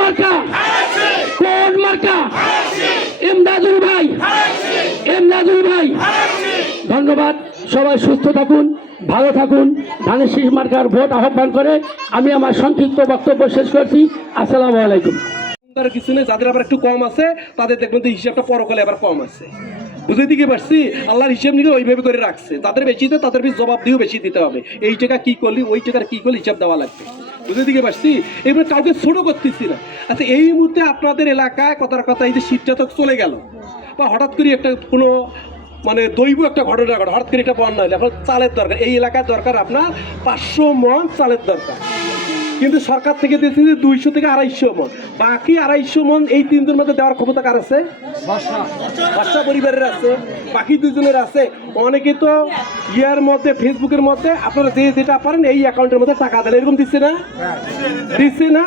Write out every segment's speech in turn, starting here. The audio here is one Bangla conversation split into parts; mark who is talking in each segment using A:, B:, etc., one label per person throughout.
A: মার্কা। মার্কা। এমদাদুল ভাই। এমদাদুল ভাই। ধন্যবাদ। সবাই সুস্থ থাকুন, ভালো থাকুন। ধানের শীষ মার্কার ভোট আহ্বান করে আমি আমার সংক্ষিপ্ত বক্তব্য শেষ করছি। আসসালামু আলাইকুম।
B: কিছু নেই, যাদের আবার একটু কম আছে, তাদের দেখবেন তো হিসাবটা পরকালে আবার কম আছে। বুঝতে দিকে পারছি? আল্লাহর হিসাব নিকে ওইভাবে করে রাখছে। তাদের বেশি তাদের বেশি জবাব দিয়েও বেশি দিতে হবে। এই টাকা কি করলি, ওই টাকার কি করলি, হিসাব দেওয়া লাগবে। বুঝতে দিকে পারছি? এবার কাউকে ছোট করতেছি না। আচ্ছা এই মুহূর্তে আপনাদের এলাকায় কথার কথা, এই যে শীতটা তো চলে গেল, বা হঠাৎ করে একটা কোনো মানে দৈব একটা ঘটনা ঘটে, হঠাৎ করে একটা বন্যা হলে, এখন চালের দরকার। এই এলাকার দরকার আপনার পাঁচশো মন চালের দরকার। কিন্তু সরকার থেকে দিয়েছে যে দুইশো থেকে আড়াইশো মন। বাকি আড়াইশো মন এই তিনজনের মধ্যে দেওয়ার ক্ষমতা কার আছে? বাচ্চা পরিবারের আছে বাকি দুজনের আছে। অনেকে তো ইয়ার মধ্যে ফেসবুকের মধ্যে আপনারা যে যেটা পারেন এই অ্যাকাউন্টের মধ্যে টাকা দেন। এরকম দিচ্ছে না? দিচ্ছে না?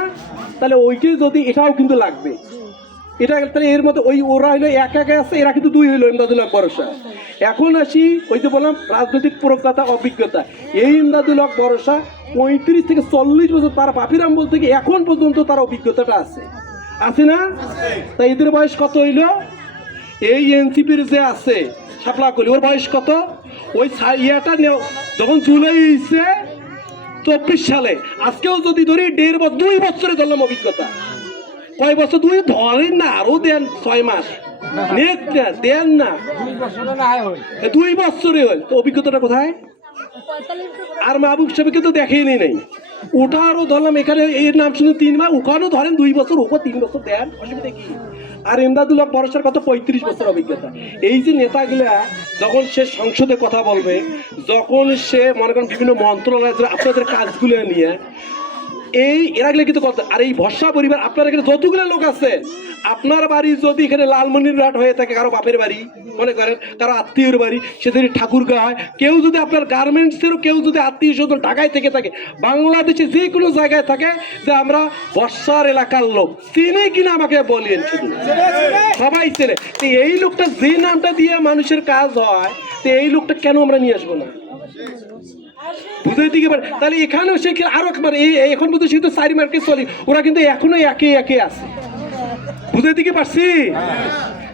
B: তাহলে ওইটাই যদি এটাও কিন্তু লাগবে। এটা তাহলে এর মধ্যে ওই ওরা হইল এক একে আছে, এরা কিন্তু দুই হইল ইমদাদুল ভরসা। এখন আসি ওই যে বললাম, রাজনৈতিক প্রজ্ঞতা, অভিজ্ঞতা। এই ইমদাদুল হক ভরসা পঁয়ত্রিশ থেকে চল্লিশ বছর তার বাপির আমল থেকে এখন পর্যন্ত তার অভিজ্ঞতাটা আছে। আছে না? তাই এদের বয়স কত হইল? এই এনসিপির যে আছে, শাপলা কলি, ওর বয়স কত? ওই ইয়েটা যখন জুলাই হয়েছে চব্বিশ সালে। আজকেও যদি ধরি, দেড় বছর দুই বছরে ধরলাম অভিজ্ঞতা। কয় বছর দুই ধরেন না আরও দেন ছয় মাস। নেট না দেন না। দুই বছরে হয়। তো অভিজ্ঞতাটা কোথায়? আর মাহবুব সাহেবকে তো দেখেই নাই। ওটা আরও ধরলাম এখানে এর নাম শুনে তিন মাস ওখানেও ধরেন দুই বছর ওপর তিন বছর দেন। অসুবিধা কি? আর ইমদাদুল হক বরসার কত পঁয়ত্রিশ বছর অভিজ্ঞতা। এই যে নেতাগুলা যখন সে সংসদে কথা বলবে যখন সে মনে করেন বিভিন্ন মন্ত্রণালয় আপনাদের কাজগুলো নিয়ে এই এরাগুলো কিন্তু কথা আর এই ভরসা পরিবার, আপনার এখানে যতগুলো লোক আছে, আপনার বাড়ি যদি এখানে লালমনিরহাট হয়ে থাকে, কারও বাপের বাড়ি, মনে করেন, কারও আত্মীয়র বাড়ি, সে যদি ঠাকুরগা হয় কেউ যদি আপনার গার্মেন্টসেরও কেউ যদি আত্মীয় স্বজন ঢাকায় থেকে থাকে বাংলাদেশে যে কোনো জায়গায় থাকে যে আমরা বর্ষার এলাকার লোক, চিনে কিনা আমাকে বলেন শুধু। সবাই চেনে। এই লোকটা যে নামটা দিয়ে মানুষের কাজ হয়, তো এই লোকটা কেন আমরা নিয়ে আসব না? বুঝতে দিকে পারে। তাহলে এখানেও সে কি আরও একবার এখন পর্যন্ত সে তো চারি মার্কে চলি, ওরা কিন্তু এখনও একে একে আছে। বুঝাইতে দিকে পারছি?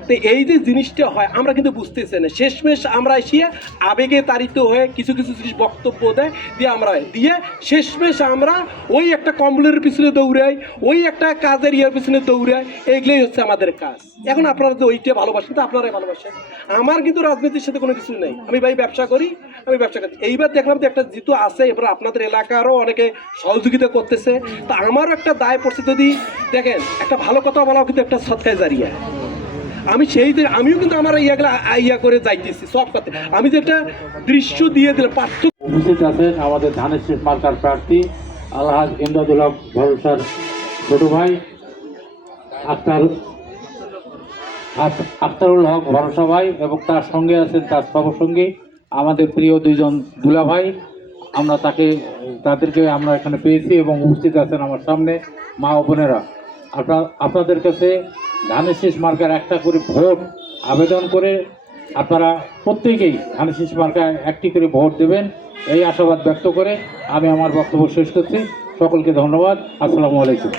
B: তো এই যে জিনিসটা হয়, আমরা কিন্তু বুঝতেছি না। শেষমেশ আমরা এসে আবেগে তাড়িত হয়ে কিছু কিছু জিনিস বক্তব্য দেয়, দিয়ে আমরা দিয়ে শেষমেশ আমরা ওই একটা কম্বলের পিছনে দৌড়াই, ওই একটা কাজের ইয়ের পিছনে দৌড়াই এইগুলোই হচ্ছে আমাদের কাজ। এখন আপনারা তো ওইটা ভালোবাসেন, তো আপনারাই ভালোবাসেন। আমার কিন্তু রাজনীতির সাথে কোনো কিছু নেই। আমি ভাই ব্যবসা করি, আমি ব্যবসা করি। এইবার দেখলাম যে একটা জিতু আছে, এবার আপনাদের এলাকারও অনেকে সহযোগিতা করতেছে। তা আমারও একটা দায় পড়ছে যদি, দেখেন, একটা ভালো কথা বলাও কিন্তু একটা সৎকায় জারিয়া। আমি সেই আমিও কিন্তু আমার ইয়াগুলা ইয়া করে যাইতেছি, সব কথা আমি যেটা দৃশ্য দিয়ে দিলাম, পার্থক্য
C: উপস্থিত আছেন আমাদের ধানের শেষ মার্কার প্রার্থী, আলহাজ ইমদাদুল ভরসার ছোট ভাই, আক্তার আখতারুল হক ভরসা ভাই এবং তার সঙ্গে আছেন তার সঙ্গে, আমাদের প্রিয় দুইজন দুলা ভাই আমরা তাকে তাদেরকে আমরা এখানে পেয়েছি এবং উপস্থিত আছেন আমার সামনে মা বোনেরা। আপনাদের কাছে ধানের শেষ মার্কার একটা করে ভোট আবেদন করে আপনারা প্রত্যেকেই ধানের শেষ মার্কায় একটি করে ভোট দেবেন। এই আশাবাদ ব্যক্ত করে আমি আমার বক্তব্য শেষ করছি। সকলকে ধন্যবাদ। আসসালামু আলাইকুম।